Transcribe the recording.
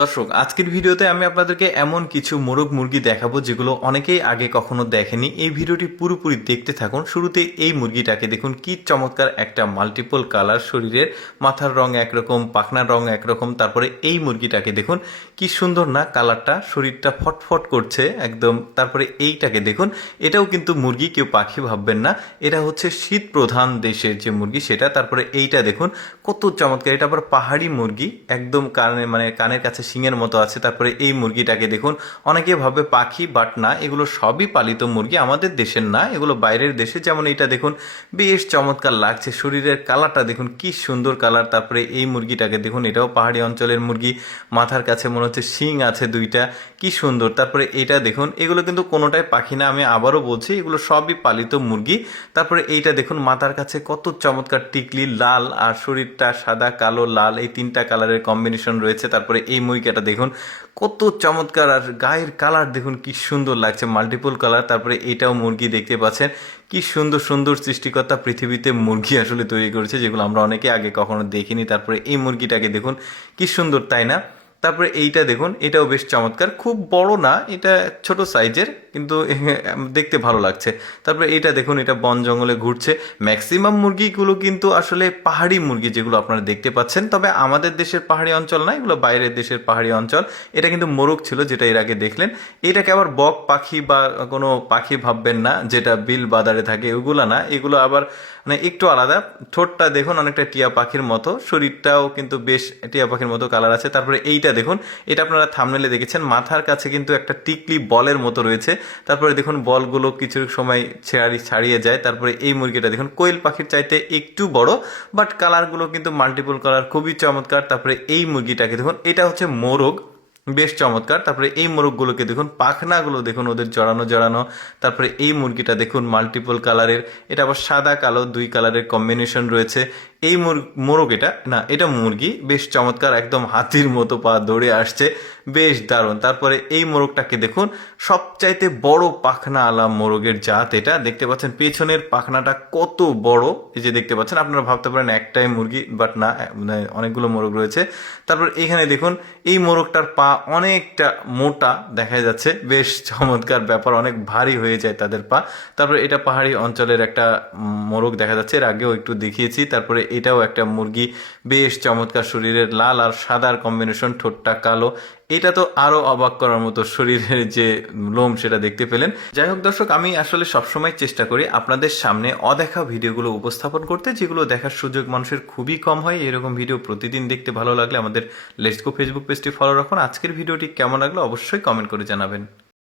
দর্শক, আজকের ভিডিওতে আমি আপনাদেরকে এমন কিছু মোরগ মুরগি দেখাবো যেগুলো অনেকেই আগে কখনো দেখেনি। এই ভিডিওটি পুরোপুরি দেখতে থাকুন। শুরুতে এই মুরগিটাকে দেখুন, কি চমৎকার একটা মাল্টিপল কালার শরীরের, মাথার রং একরকম, পাখনার রং একরকম, তারপরে এই মুরগিটাকে দেখুন, কি সুন্দর না কালারটা শরীরটা ফটফট করছে একদম, তারপরে এইটাকে দেখুন, এটাও কিন্তু মুরগি, কেউ পাখি ভাববেন না, এটা হচ্ছে শীত প্রধান দেশের যে মুরগি সেটা, তারপরে এইটা দেখুন, কত চমৎকার, এটা আবার পাহাড়ি মুরগি, একদম কানে মানে কানের কাছে শিঙের মতো আছে, তারপরে এই মুরগিটাকে দেখুন, অনেকে ভাবে পাখি বাট না, এগুলো সবই পালিত মুরগি, আমাদের দেশের না, এগুলো বাইরের দেশে যেমন এটা দেখুন, বেশ চমৎকার লাগছে, শরীরের কালারটা দেখুন কি সুন্দর কালার, তারপরে এই মুরগিটাকে দেখুন, এটাও পাহাড়ি অঞ্চলের মুরগি, মাথার কাছে মনে হচ্ছে শিং আছে দুইটা, কি সুন্দর, তারপরে এটা দেখুন, এগুলো কিন্তু কোনোটাই পাখি না, আমি আবারও বলছি, এগুলো সবই পালিত মুরগি, তারপরে এইটা দেখুন, মাথার কাছে কত চমৎকার টিকলি, লাল, আর শরীরটা সাদা, কালো, লাল, এই তিনটা কালারের কম্বিনেশন রয়েছে, তারপরে এই মুরগিটা দেখুন। কত চমৎকার আর গায়ের কালার দেখুন, কি সুন্দর লাগছে। মাল্টিপল কালার তারপরে এটাও মুরগি দেখতে পাচ্ছেন। কি সুন্দর সুন্দর সৃষ্টিকর্তা পৃথিবীতে মুরগি আসলে তৈরি করেছে, যেগুলো আমরা অনেকে আগে কখনো দেখিনি। তারপরে এই মুরগিটাকে দেখুন, কি সুন্দর, তাই না? তারপরে এইটা দেখুন, এটাও বেশ চমৎকার। খুব বড় না, এটা ছোট সাইজের, কিন্তু দেখতে ভালো লাগছে। তারপরে এইটা দেখুন, এটা বন জঙ্গলে ঘুরছে। ম্যাক্সিমাম মুরগিগুলো কিন্তু আসলে পাহাড়ি মুরগি যেগুলো আপনারা দেখতে পাচ্ছেন, তবে আমাদের দেশের পাহাড়ি অঞ্চল না, এগুলো বাইরের দেশের পাহাড়ি অঞ্চল। এটা কিন্তু মোরগ ছিল, যেটা এর আগে দেখলেন। এটাকে আবার বক পাখি বা কোনো পাখি ভাববেন না, যেটা বিল বাদারে থাকে ওগুলো না। এগুলো আবার মানে একটু আলাদা। ঠোঁটটা দেখুন, অনেকটা টিয়া পাখির মতো। শরীরটাও কিন্তু বেশ টিয়া পাখির মতো কালার আছে। তারপরে এইটা দেখুন, এটা আপনারা থামনেলে দেখেছেন। মাথার কাছে কিন্তু একটা টিকলি বলের মতো রয়েছে। তারপরে দেখুন, বলগুলো কিছু সময় ছেড়ারি, ছাড়িয়ে যায়। তারপরে এই মুরগিটা দেখুন, কোয়েল পাখির চাইতে একটু বড় বাট কালারগুলো কিন্তু মাল্টিপল কালার খুবই চমৎকার। তারপরে এই মুরগিটাকে দেখুন, এটা হচ্ছে মোরগ, বেশ চমৎকার। তারপরে এই মোরগগুলোকে দেখুন, পাখনাগুলো দেখুন, ওদের জড়ানো জড়ানো। তারপরে এই মুরগিটা দেখুন মাল্টিপল কালারের এটা আবার সাদা, কালো, দুই কালারের কম্বিনেশন রয়েছে। এই মোরগ এটা, না, এটা মুরগি, বেশ চমৎকার, একদম হাতির মতো পা দৌড়ে আসছে, বেশ দারুণ। তারপরে এই মোরগটাকে দেখুন, সবচাইতে বড় পাখনা আলা মোরগের জাত এটা। দেখতে পাচ্ছেন, পেছনের পাখনাটা কত বড়। এই যে দেখতে পাচ্ছেন, আপনারা ভাবতে পারেন একটাই মুরগি বাট না মানে অনেকগুলো মোরগ রয়েছে। তারপর এখানে দেখুন, এই মোরগটার পা অনেকটা মোটা দেখা যাচ্ছে। বেশ চমৎকার ব্যাপার, অনেক ভারী হয়ে যায় তাদের পা। তারপর এটা পাহাড়ি অঞ্চলের একটা মোরগ দেখা যাচ্ছে। এর আগেও একটু দেখিয়েছি। তারপরে এটাও একটা মুরগি। বেশ চমৎকার শরীরের লাল আর সাদার কম্বিনেশন ঠোঁটটা কালো। এটা তো আরও অবাক করার মতো শরীরের যে লোম সেটা দেখতে পেলেন। যাই হোক দর্শক, আমি আসলে সবসময় চেষ্টা করি আপনাদের সামনে অদেখা ভিডিওগুলো উপস্থাপন করতে, যেগুলো দেখার সুযোগ মানুষের খুবই কম হয়। এরকম ভিডিও প্রতিদিন দেখতে ভালো লাগলে আমাদের লেটসকো ফেসবুক পেজটি ফলো রাখুন। আজকের ভিডিওটি কেমন লাগল অবশ্যই কমেন্ট করে জানাবেন।